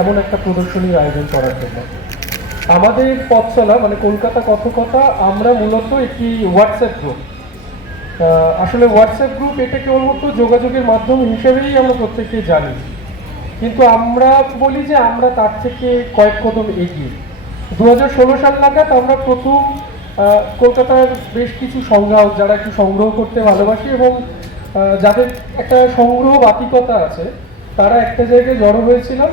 এমন একটা প্রদর্শনীর আয়োজন করার জন্য। আমাদের পথ চলা মানে কলকাতা কথকতা, আমরা মূলত একটি হোয়াটসঅ্যাপ গ্রুপ আসলে হোয়াটসঅ্যাপ গ্রুপ এটা কেবলমাত্র যোগাযোগের মাধ্যম হিসেবেই আমরা প্রত্যেকে জানি। কিন্তু আমরা বলি যে আমরা তার থেকে কয়েক কদম এগিয়ে। দু হাজার ষোলো সাল নাগাদ আমরা প্রথম কলকাতার বেশ কিছু সংগ্রাহক, যারা একটু সংগ্রহ করতে ভালোবাসি এবং যাদের একটা সংগ্রহ বাতিকতা আছে, তারা একটা জায়গায় জড়ো হয়েছিলাম।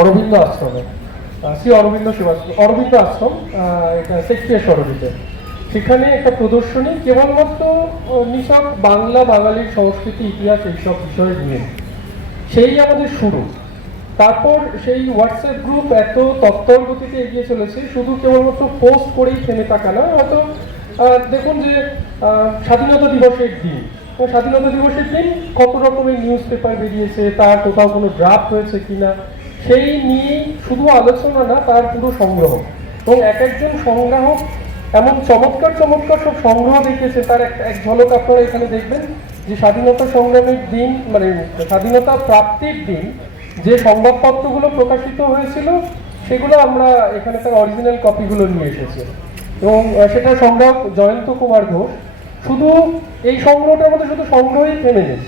অরবিন্দ আশ্রমে। শ্রী অরবিন্দ সেবাশ্রম অরবিন্দ আশ্রম সেক্রিয়া সরণিতে সেখানে একটা প্রদর্শনী কেবলমাত্র নিছক বাংলা বাঙালির সংস্কৃতি, ইতিহাস এইসব বিষয়ে নিয়ে। সেই আমাদের শুরু। তারপর সেই হোয়াটসঅ্যাপ গ্রুপ এত তত্তর গতিতে এগিয়ে চলেছে, শুধু কেবলমাত্র পোস্ট করেই থেমে থাকা না, হয়তো দেখুন যে স্বাধীনতা দিবসের দিন। স্বাধীনতা দিবসের দিন কত রকমের নিউজ পেপার বেরিয়েছে, তার কোথাও কোনো ড্রাফট হয়েছে কিনা সেই নিয়েই শুধু আলোচনা না, তার পুরো সংগ্রহ। এবং এক একজন সংগ্রাহক এমন চমৎকার চমৎকার সব সংগ্রহ দেখিয়েছে। তার এক এক ঝলক আপনারা এখানে দেখবেন যে স্বাধীনতা সংগ্রামের দিন মানে স্বাধীনতা প্রাপ্তির দিন যে সংবাদপত্রগুলো প্রকাশিত হয়েছিল, সেগুলো আমরা এখানে তার অরিজিনাল কপিগুলো নিয়ে এসেছি। এবং সেটা সংগ্রাহক জয়ন্ত কুমার ঘোষ। শুধু এই সংগ্রহটা আমাদের শুধু সংগ্রহই থেমে নেই।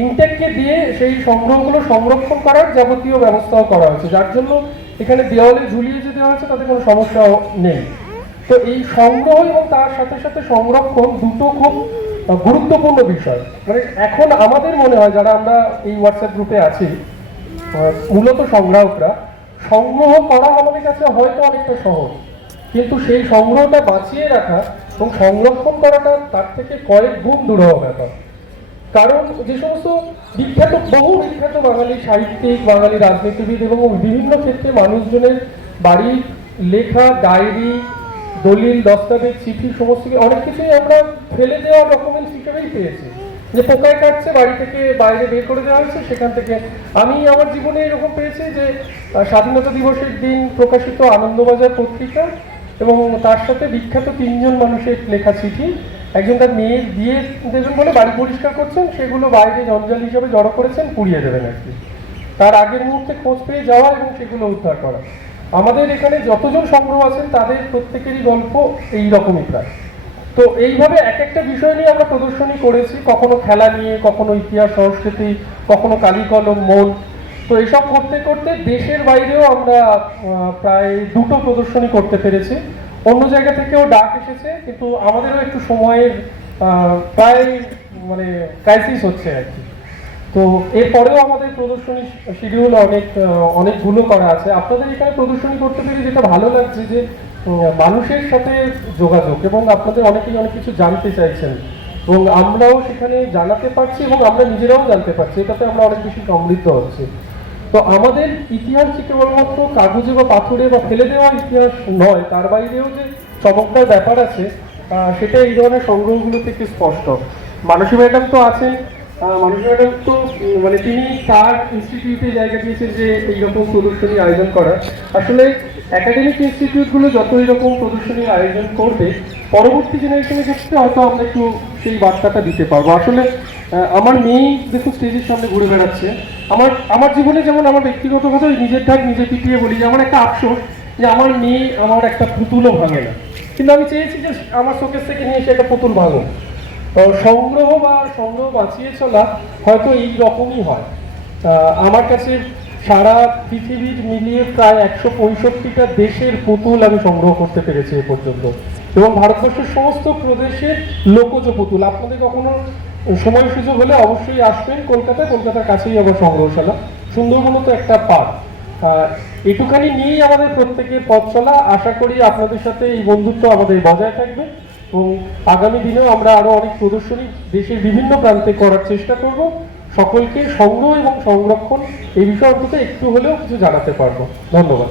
ইনটেককে দিয়ে সেই সংগ্রহগুলো সংরক্ষণ করার যাবতীয় ব্যবস্থাও করা হয়েছে। যার জন্য এখানে দেওয়ালে ঝুলিয়ে যে দেওয়া হয়েছে, তাতে কোনো সমস্যাও নেই। তো এই সংগ্রহ এবং তার সাথে সাথে সংরক্ষণ দুটো খুব গুরুত্বপূর্ণ বিষয়। মানে এখন আমাদের মনে হয়, যারা আমরা এই হোয়াটসঅ্যাপ গ্রুপে আছি মূলত সংগ্রাহকরা, সংগ্রহ করা আমাদের কাছে হয়তো অনেকটা সহজ। কিন্তু সেই সংগ্রহটা বাঁচিয়ে রাখা এবং সংরক্ষণ করাটা তার থেকে কয়েক গুণ দুরূহ ব্যাপার। কারণ যে সমস্ত বিখ্যাত, বহু বিখ্যাত বাঙালি সাহিত্যিক, বাঙালি রাজনীতিবিদ এবং বিভিন্ন ক্ষেত্রে মানুষজনের বাড়ির লেখা, ডায়েরি, দলিল, দস্তাবেজ, চিঠি সমস্ত অনেক কিছুই আমরা ফেলে দেওয়া ডকুমেন্টস হিসেবেই পেয়েছি। যে পোকায় কাটছে, বাড়ি থেকে বাইরে বের করে দেওয়া হয়েছে, সেখান থেকে আমি আমার জীবনে এরকম পেয়েছি যে স্বাধীনতা দিবসের দিন প্রকাশিত আনন্দবাজার পত্রিকা এবং তার সাথে বিখ্যাত তিনজন মানুষের লেখা চিঠি একজন তার মেয়ে বিয়ে দেবেন বলে বাড়ি পরিষ্কার করছেন, সেগুলো বাইরে জঞ্জাল হিসাবে জড়ো করেছেন, পুড়িয়ে দেবেন আর কি। তার আগের মুহূর্তে খোঁজ পেয়ে যাওয়া এবং সেগুলো উদ্ধার করা। আমাদের এখানে যতজন সংগ্রহ আছেন, তাদের প্রত্যেকেরই গল্প এই রকমই প্রায়। তো এইভাবে এক একটা বিষয় নিয়ে আমরা প্রদর্শনী করেছি, কখনো খেলা নিয়ে, কখনো ইতিহাস, সংস্কৃতি, কখনো কালিকলম মন। তো এসব করতে করতে দেশের বাইরেও আমরা প্রায় দুটো প্রদর্শনী করতে পেরেছি। অন্য জায়গা থেকেও ডাক এসেছে, কিন্তু আমাদেরও একটু সময়ের প্রায় মানে ক্রাইসিস হচ্ছে আর কি। তো এরপরেও আমাদের প্রদর্শনী শিডিউল অনেক অনেকগুলো করা আছে। আপনাদের এখানে প্রদর্শনী করতে পেরে যেটা ভালো লাগছে যে মানুষের সাথে যোগাযোগ এবং আপনাদের অনেকেই অনেক কিছু জানতে চাইছেন এবং আমরাও সেখানে জানাতে পারছি এবং আমরা নিজেরাও জানতে পারছি। এটাতে আমরা অনেক বেশি সমৃদ্ধ হচ্ছি। তো আমাদের ইতিহাস যে কেবলমাত্র কাগজে বা পাথরে বা ফেলে দেওয়া ইতিহাস নয়, তার বাইরেও যে চমৎকার ব্যাপার আছে সেটা এই ধরনের সংগ্রহগুলো থেকে স্পষ্ট। মানসী ম্যাডাম তো আছেন মানসী ম্যাডাম তো মানে তিনি তার ইনস্টিটিউটে জায়গা দিয়েছেন যে এইরকম প্রদর্শনী আয়োজন করার। আসলে একাডেমিক ইনস্টিটিউটগুলো যত এরকম প্রদর্শনী আয়োজন করবে, পরবর্তী জেনারেশনের ক্ষেত্রে হয়তো আমরা একটু সেই বার্তাটা দিতে পারব। আসলে আমার মেয়ে দেখুন স্টেজের সামনে ঘুরে বেড়াচ্ছে। আমার আমার জীবনে যেমন আমার ব্যক্তিগত ব্যক্তিগতভাবে নিজের ঢাক নিজে পিটিয়ে বলি যে, আমার একটা আফসোস যে আমার মেয়ে আমার একটা পুতুলও ভাঙে না। কিন্তু আমি চেয়েছি যে আমার শোকেস থেকে নিয়ে এসে একটা পুতুল ভাঙুক। সংগ্রহ বা সংগ্রহ বাঁচিয়ে চলা হয়তো এই রকমই হয় আমার কাছে সারা পৃথিবীর মিলিয়ে প্রায় একশো পঁয়ষট্টিটা দেশের পুতুল আমি সংগ্রহ করতে পেরেছি এ পর্যন্ত। এবং ভারতবর্ষের সমস্ত প্রদেশের লোকজ পুতুল। আপনাদের কখনো সময় সুযোগ হলে অবশ্যই আসবেন। কলকাতায়, কলকাতার কাছেই আবার সংগ্রহশালা। সুন্দরবনও তো একটা পার্ক। এটুখানি নিয়েই আমাদের প্রত্যেকের পথ চলা। আশা করি আপনাদের সাথে এই বন্ধুত্ব আমাদের বজায় থাকবে এবং আগামী দিনেও আমরা আরও অনেক প্রদর্শনী দেশের বিভিন্ন প্রান্তে করার চেষ্টা করব। সকলকে সংগ্রহ এবং সংরক্ষণ এই বিষয়ে অন্তত একটু হলেও কিছু জানাতে পারব। ধন্যবাদ।